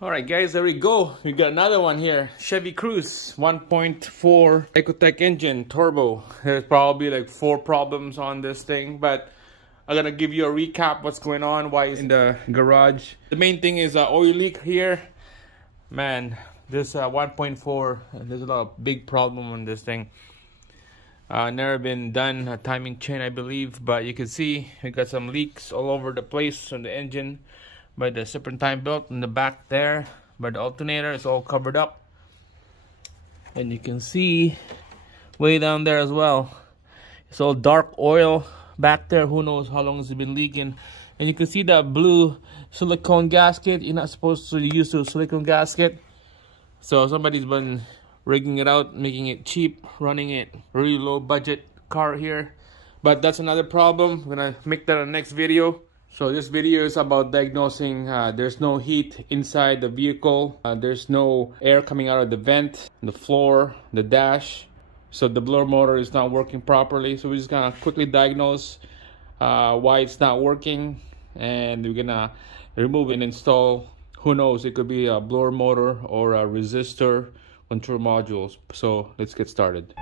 Alright guys, there we go. We got another one here. Chevy Cruze 1.4 Ecotec engine turbo. There's probably like 4 problems on this thing, but I'm gonna give you a recap what's going on, why it's in the garage. The main thing is oil leak here. Man, this 1.4, there's a lot of big problem on this thing. Never been done a timing chain, I believe, but you can see we got some leaks all over the place on the engine. By the serpentine belt in the back there, by the alternator, it's all covered up. And you can see way down there as well, it's all dark oil back there. Who knows how long it's been leaking. And you can see that blue silicone gasket. You're not supposed to use a silicone gasket, so somebody's been rigging it out, making it cheap, running it really low budget car here. But that's another problem. I'm gonna make that in the next video. So this video is about diagnosing there's no heat inside the vehicle, there's no air coming out of the vent, the floor, the dash, so the blower motor is not working properly. So we're just gonna quickly diagnose why it's not working, and we're gonna remove and install, who knows, it could be a blower motor or a resistor control modules. So let's get started.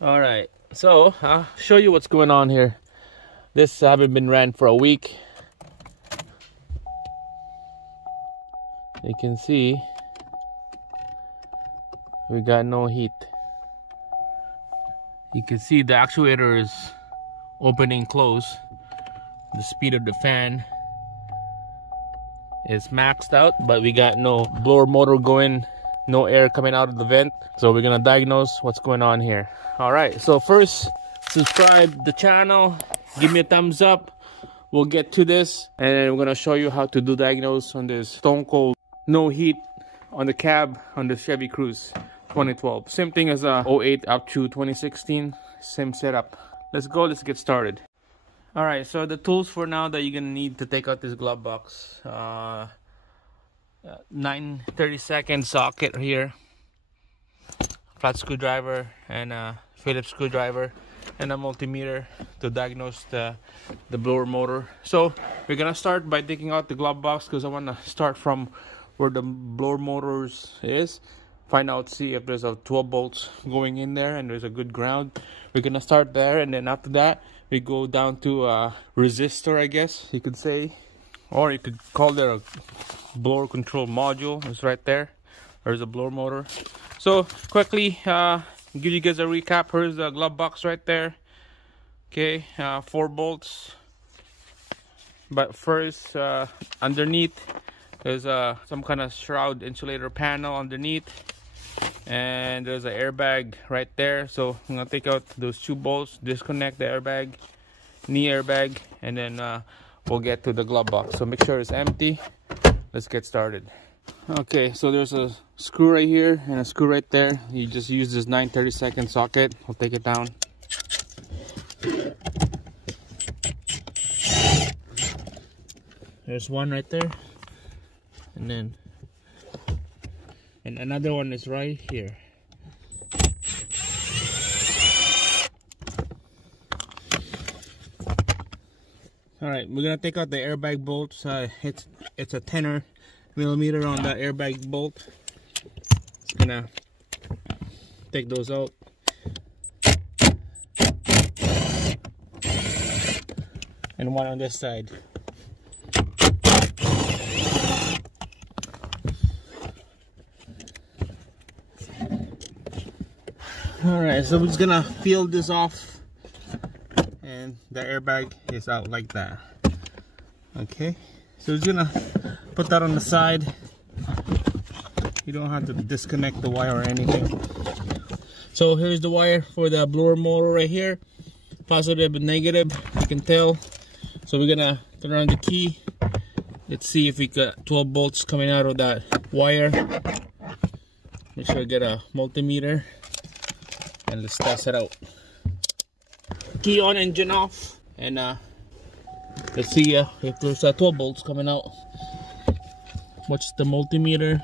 All right, so I'll show you what's going on here. This haven't been ran for a week. You can see we got no heat. You can see the actuator is opening close. The speed of the fan is maxed out, but we got no blower motor going, no air coming out of the vent. So we're gonna diagnose what's going on here. All right, so first, subscribe the channel, give me a thumbs up. We'll get to this, and we're gonna show you how to do diagnose on this stone cold, no heat on the cab on the Chevy Cruze 2012. Same thing as a 08 up to 2016, same setup. Let's go, let's get started. All right, so the tools for now that you're gonna need to take out this glove box. 9/32 socket here, flat screwdriver, and a Phillips screwdriver, and a multimeter to diagnose the blower motor. So we're gonna start by taking out the glove box, because I want to start from where the blower motors is, find out, see if there's a 12 volts going in there and there's a good ground. We're gonna start there, and then after that we go down to a resistor, I guess you could say, or you could call it a blower control module. It's right there. There's a blower motor. So quickly give you guys a recap. Here's the glove box right there. Okay, 4 bolts. But first, underneath there's some kind of shroud insulator panel underneath, and there's an airbag right there. So I'm gonna take out those 2 bolts, disconnect the airbag, knee airbag, and then we'll get to the glove box. So make sure it's empty. Let's get started. Okay, so there's a screw right here and a screw right there. You just use this 9/32 socket. I'll take it down. There's one right there, and another one is right here. All right, we're gonna take out the airbag bolts. It's a 10 millimeter on that airbag bolt. Just gonna take those out. And one on this side. All right, so we're just gonna peel this off, and the airbag is out like that. Okay, so we're just gonna put that on the side. You don't have to disconnect the wire or anything. So here's the wire for the blower motor right here, positive and negative, you can tell. So we're gonna turn on the key. Let's see if we got 12 volts coming out of that wire. Make sure I get a multimeter, and let's test it out. Key on, engine off, and let's see if there's 12 volts coming out. Watch the multimeter.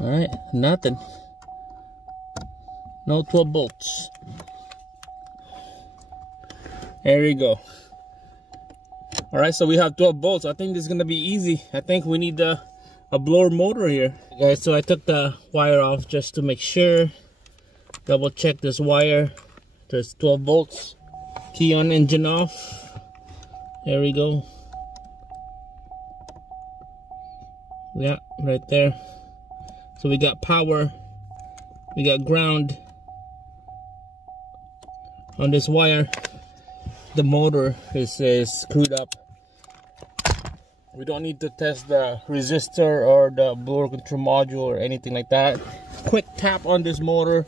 All right, nothing. No 12 bolts. There you go. Alright, so we have 12 bolts. I think this is gonna be easy. I think we need a blower motor here. Guys, so I took the wire off just to make sure. Double check this wire. There's 12 volts. Key on, engine off. There we go. Yeah, right there. So we got power. We got ground. On this wire, the motor is screwed up. We don't need to test the resistor or the blower control module or anything like that. Quick tap on this motor,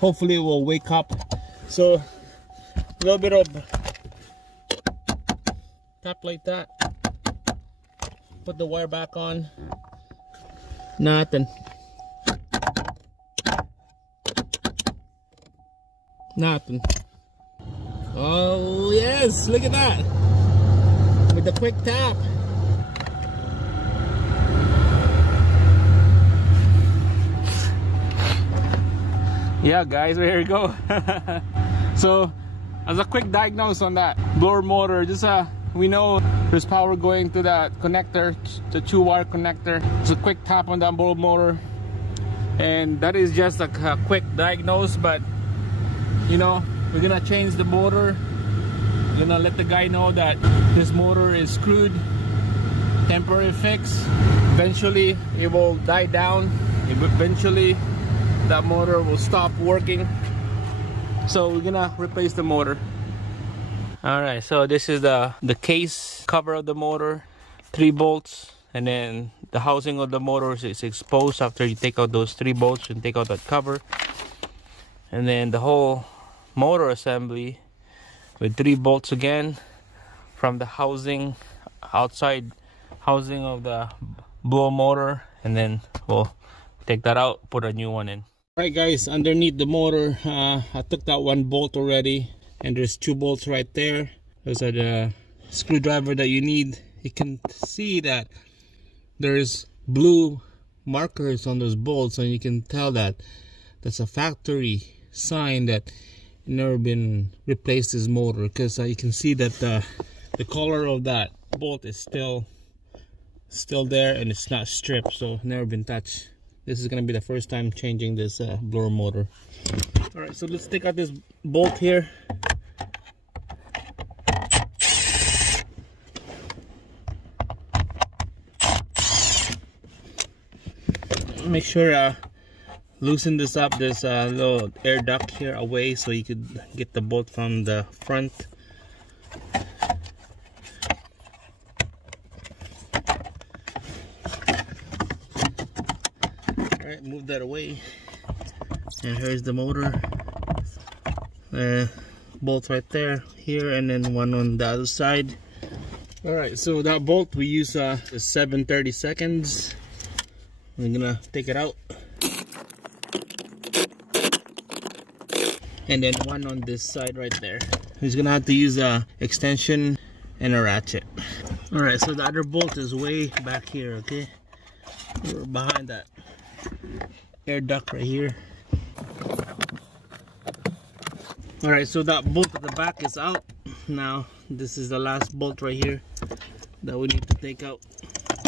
hopefully it will wake up. So a little bit of tap like that. Put the wire back on. Nothing. Nothing. Oh yes, look at that. With the quick tap. Yeah guys, there you go. So as a quick diagnose on that blower motor, just we know there's power going to that connector, the 2-wire connector. It's a quick tap on that blower motor, and that is just a quick diagnose. But you know, we're gonna change the motor. We're gonna let the guy know that this motor is screwed, temporary fix. Eventually it will die down. Eventually that motor will stop working. So we're gonna replace the motor. All right, so this is the case cover of the motor, 3 bolts, and then the housing of the motor is exposed after you take out those 3 bolts and take out that cover. And then the whole motor assembly with 3 bolts again from the housing, outside housing of the blower motor, and then we'll take that out, put a new one in. Alright guys, underneath the motor, I took that 1 bolt already, and there's 2 bolts right there. Those are the screwdriver that you need. You can see that there's blue markers on those bolts, and you can tell that that's a factory sign that never been replaced this motor, because you can see that the color of that bolt is still there, and it's not stripped, so never been touched. This is gonna be the first time changing this blower motor. All right, so let's take out this bolt here. Make sure loosen this up. There's a little air duct here away, so you could get the bolt from the front. Alright, move that away. And here's the motor. Bolt right there, here, and then one on the other side. Alright, so that bolt we use 7/32. I'm gonna take it out. And then one on this side right there. He's gonna have to use a extension and a ratchet. All right, so the other bolt is way back here, okay? We're behind that air duct right here. All right, so that bolt at the back is out. Now, this is the last bolt right here that we need to take out.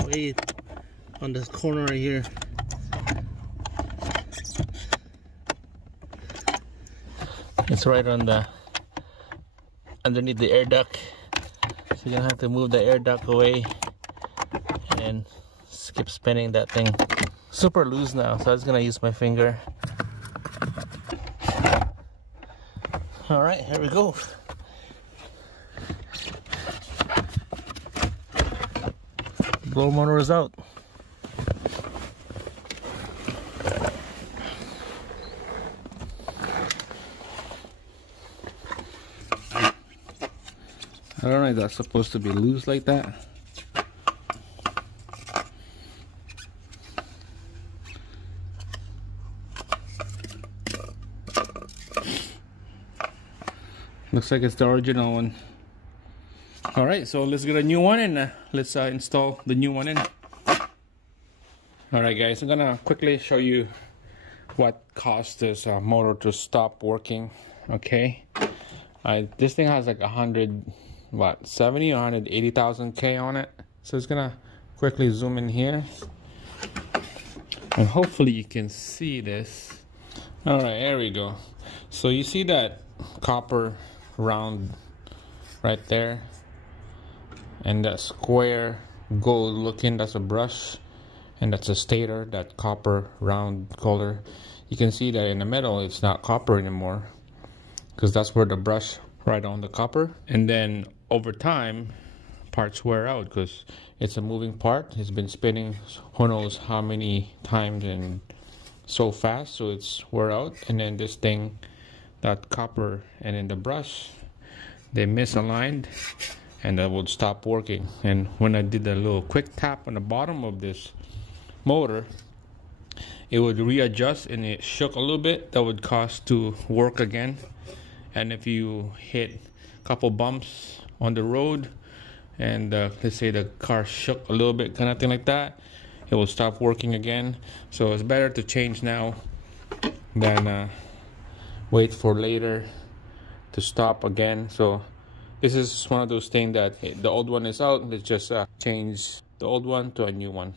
Way on this corner right here. It's right on the underneath the air duct, so you're gonna have to move the air duct away and then keep spinning that thing. Super loose now, so I was gonna use my finger. All right, here we go. Blower motor is out. I don't know if that's supposed to be loose like that. Looks like it's the original one. Alright, so let's get a new one and let's install the new one in. Alright guys, I'm gonna quickly show you what caused this motor to stop working. Okay, this thing has like 70 or 180,000 K on it. So it's gonna quickly zoom in here, and hopefully you can see this. All right, there we go. So you see that copper round right there, and that square gold looking, that's a brush, and that's a stator, that copper round color. You can see that in the middle it's not copper anymore, because that's where the brush right on the copper. And then over time parts wear out because it's a moving part. It's been spinning who knows how many times and so fast, so it's wear out. And then this thing, that copper and then the brush, they misaligned, and that would stop working. And when I did a little quick tap on the bottom of this motor, it would readjust and it shook a little bit. That would cause to work again. And if you hit a couple bumps on the road and let's say the car shook a little bit, kind of thing like that, it will stop working again. So it's better to change now than wait for later to stop again. So this is one of those things that the old one is out. Let's just change the old one to a new one.